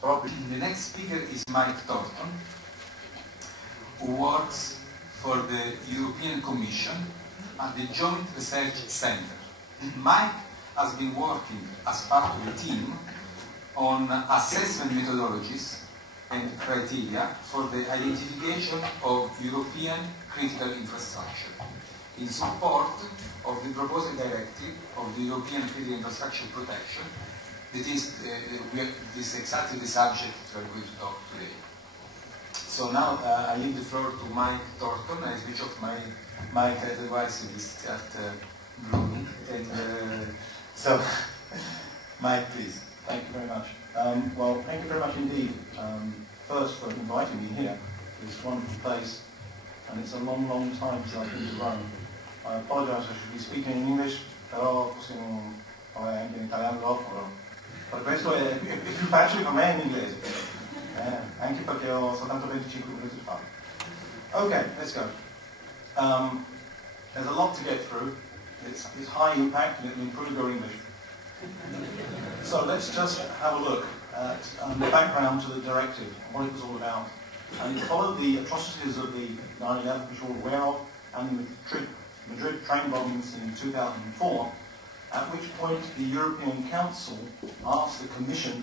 The next speaker is Mike Thornton, who works for the European Commission at the Joint Research Centre. Mike has been working as part of the team on assessment methodologies and criteria for the identification of European critical infrastructure in support of the proposed directive of the European critical infrastructure protection. That is, this is exactly the subject we are going to talk today. So now I leave the floor to Mike Thornton. I switch off my mic, otherwise it will start blooming. So, Mike, please. Thank you very much. Well, thank you very much indeed. First, for inviting me here to this wonderful place, and it's a long, long time since I've been to Rome. I apologise, I should be speaking in English, però anche in italiano dopo. Per questo è più facile con me in inglese, anche perché ho soltanto 25 minuti di fare. Okay, let's go. There's a lot to get through. It's high impact and it will improve your English. So let's just have a look at the background to the directive and what it was all about. And it followed the atrocities of the 9/11, which you're all aware of, and the Madrid train bombings in 2004, at which point the European Council asked the Commission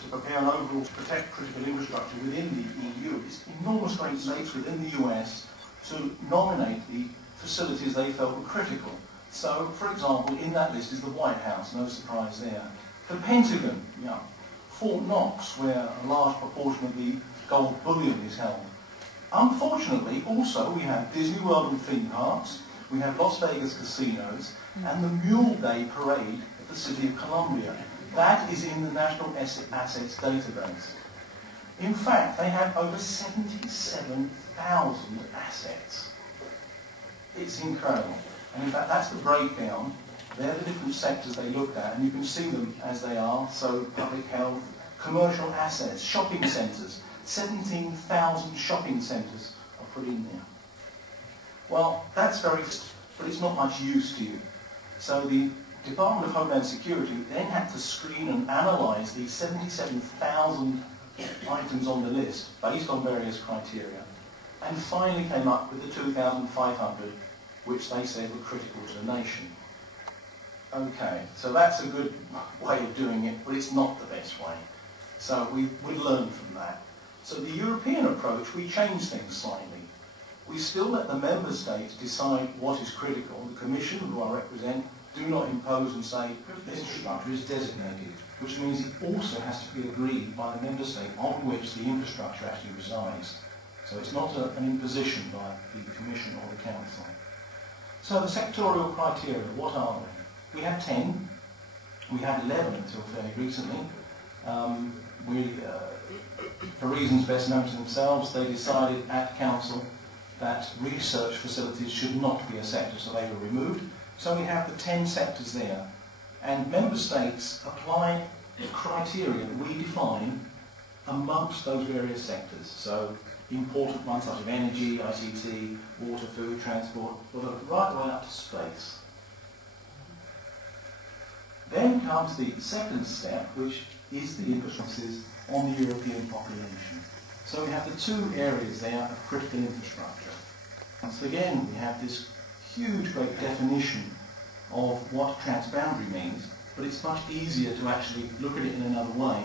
to prepare an overall to protect critical infrastructure within the EU. It's enormous great states within the US to nominate the facilities they felt were critical. So, for example, in that list is the White House, no surprise there. The Pentagon, Fort Knox, where a large proportion of the gold bullion is held. Unfortunately, also, we have Disney World and theme parks, we have Las Vegas casinos, and the Mule Day Parade at the City of Columbia. That is in the National Assets Database. In fact, they have over 77,000 assets. It's incredible. And in fact, that's the breakdown. They're the different sectors they looked at, and you can see them as they are. So, public health, commercial assets, shopping centres. 17,000 shopping centres are put in there. Well, that's very, but it's not much use to you. So the Department of Homeland Security then had to screen and analyse these 77,000 items on the list based on various criteria, and finally came up with the 2,500, which they said were critical to the nation. Okay, so that's a good way of doing it, but it's not the best way. So we would learn from that. So the European approach, we changed things slightly. We still let the member states decide what is critical. The Commission, who I represent, do not impose and say the infrastructure is designated, which means it also has to be agreed by the member state on which the infrastructure actually resides. So it's not an imposition by the Commission or the Council. So the sectorial criteria, what are they? We have 10. We had 11 until fairly recently. For reasons best known to themselves, they decided at Council that research facilities should not be a sector, so they were removed. So we have the 10 sectors there, and member states apply the criteria that we define amongst those various sectors. So important ones such as energy, ICT, water, food, transport, right way up to space. Then comes the second step, which is the infrastructures on the European population. So we have the two areas there of critical infrastructure. And so again, we have this huge, great definition of what transboundary means, but it's much easier to actually look at it in another way.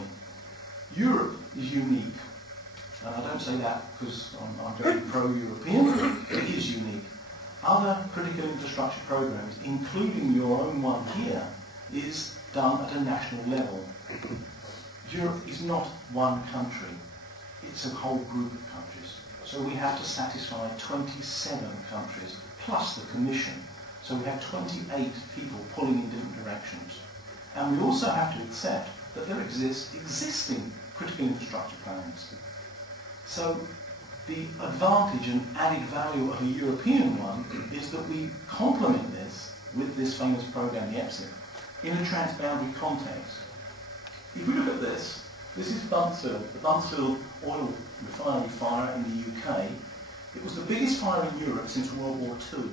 Europe is unique. And I don't say that because I'm very pro-European, it is unique. Other critical infrastructure programs, including your own one here, is done at a national level. Europe is not one country. It's a whole group of countries. So we have to satisfy 27 countries, plus the Commission. So we have 28 people pulling in different directions. And we also have to accept that there exist existing critical infrastructure plans. So the advantage and added value of a European one is that we complement this with this famous programme, the EPSIC, in a transboundary context. If we look at this, this is Buncefield, the Buncefield oil refinery fire in the UK. It was the biggest fire in Europe since World War II.